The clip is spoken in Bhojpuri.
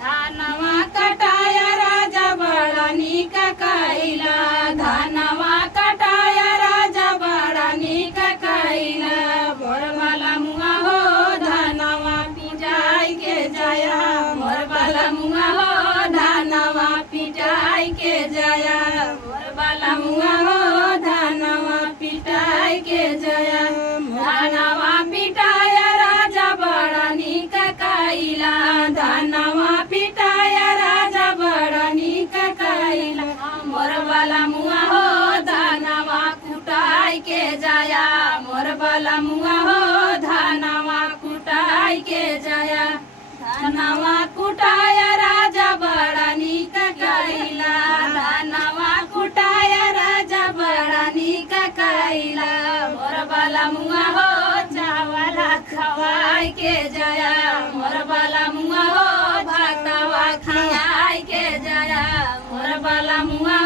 धानवा कटाया राजा बड़ा नीक कइला धानवा कटाया राजा बड़ा नीक कइला मोर बाला मुआ हो धानवा पिटाई के जाया मोर बाला मुआ हो धानवा पिटाई के जाया मोर बाला मुआ हो धानवा पिटाई के जाया धानवा पिटाया राजा बड़ा नीक कइला धानवा पिटाया राजा बड़ा नीक कइला मोर बाला मुआ हो धानवा कुटाई के जाया मोर बाला मुआ हो धानवा कुटाई के जाया धानवा कुटाया राजा बड़ा नीक कइला धानवा कुटाया राजा बड़ा नीक कइला मोर बाला मुआ हो चावल खवाई के जाया मोर बाला मुआ हो भातवा खियाई के जाया मोर बाला मुआ